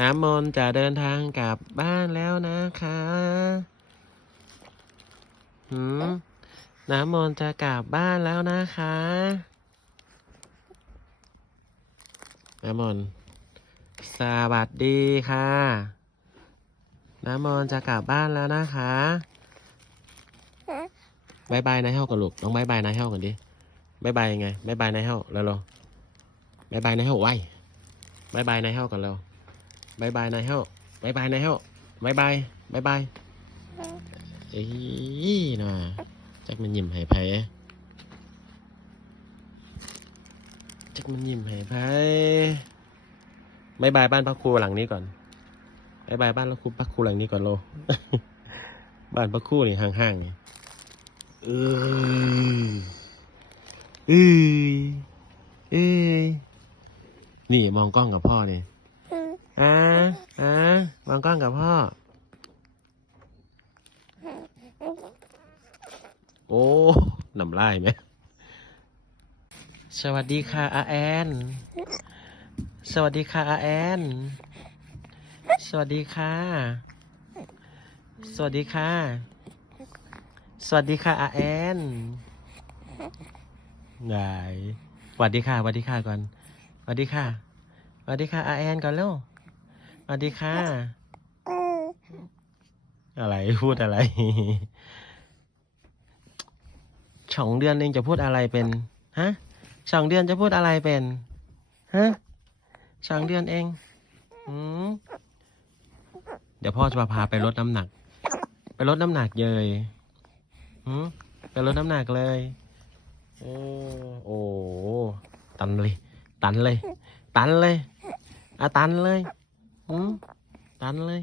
น้ำมนต์จะเดินทางกลับบ้านแล้วนะคะหืมน้ำมนต์จะกลับบ้านแล้วนะคะ น้ำมนต์สวัสดีค่ะ น้ำมนต์จะกลับบ้านแล้วนะคะบายบายนายเฮากันลูกต้องบายบายนายเฮากันดิบายบายยังไงบายบายนายเฮาแล้วเราบายบายนายเฮาไว้บายบายนายเฮากันเรา บายบายนายเฮาบายบายนายเฮาบายบายบายบายเอ้ยน่ะจักมันยิ้มให้ไผจักมันยิ้มให้ไผบายบายบ้านพระครูหลังนี้ก่อนบายบายบ้านพระครูพระครูหลังนี้ก่อนโล บ้านพระครูนี่ห่างๆนี่เออเอ้ยเอ้ยนี่มองกล้องกับพ่อเนี่ย องกล้องกับพ่อ โอ้น้ำลายไหม สวัสดีค่ะอาแอน สวัสดีค่ะอาแอน สวัสดีค่ะ สวัสดีค่ะ สวัสดีค่ะอาแอนไหนสวัสดีค่ะสวัสดีค่ะก่อนสวัสดีค่ะสวัสดีค่ะอาแอนก่อนเร็วสวัสดีค่ะ อะไรพูดอะไรสองเดือนเองจะพูดอะไรเป็น ฮะสองเดือนจะพูดอะไรเป็น ฮะสองเดือนเองอืมเดี๋ยวพ่อจะพาไปลดน้ำหนัก ไปลดน้ำหนักเลยหืมไปลดน้ำหนักเลยเออโอ้ตันเลย ตันเลย ตันเลยอะตันเลยหืมตันเลย